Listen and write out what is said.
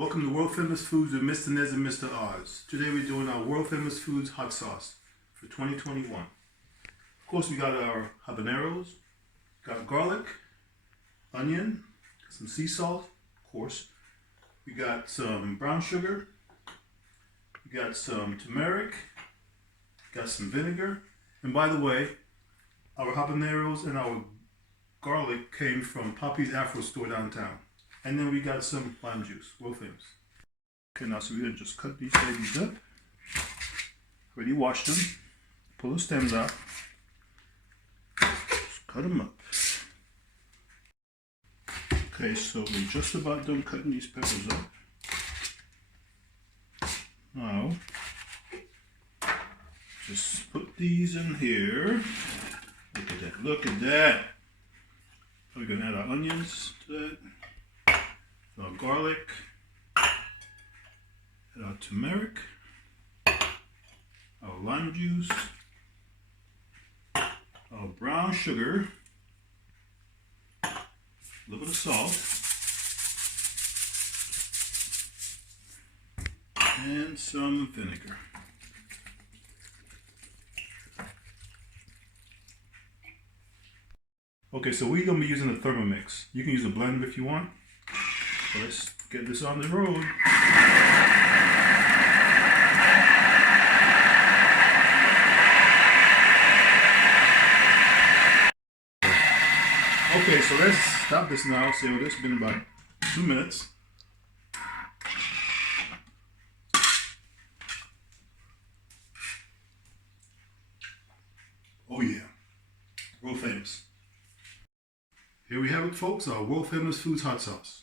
Welcome to World Famous Foods with Mr. Nez and Mr. Oz. Today we're doing our World Famous Foods hot sauce for 2021. Of course, we got our habaneros, got garlic, onion, some sea salt, of course. We got some brown sugar, we got some turmeric, got some vinegar. And by the way, our habaneros and our garlic came from Poppy's Afro store downtown. And then we got some lime juice, world famous. Okay, now so we're gonna just cut these babies up. Already washed them. Pull the stems out. Just cut them up. Okay, so we're just about done cutting these peppers up. Now, just put these in here. Look at that, look at that. We're gonna add our onions to that. Our garlic, and our turmeric, our lime juice, our brown sugar, a little bit of salt, and some vinegar. Okay, so we're going to be using the Thermomix. You can use a blender if you want. So let's get this on the road. Okay, so let's stop this now. So this has been about 2 minutes. Oh yeah, world famous. Here we have it, folks, our World Famous Foods hot sauce.